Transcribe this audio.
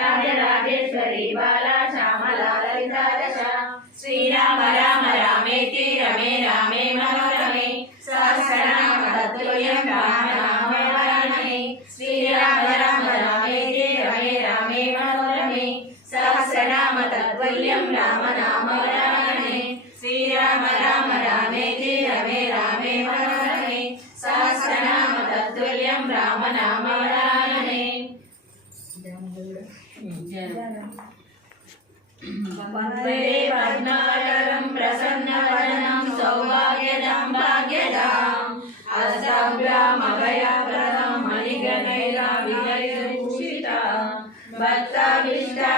राजराजेश्वरी बाला श्यामला ललिता दशा श्रीराम राम रामेति रमे रामे मनोरमे सहस्रनाम तत्तुल्यं राम नाम वरानने श्रीराम राम रामेति रमे रामे मनोरमे सहस्रनाम तत्तुल्यं राम नाम वरानने श्रीराम राम रामेति रमे रामे मनोरमे सहस्रनाम तत्तुल्यं राम नाम वरानने वन्दे पद्माकरं प्रसन्नवदनं सौभाग्यदां भाग्यदाम् अष्टाभ्यामभयप्रदं मणिगणैराभिधैर्भूषितां भक्ताभीष्टा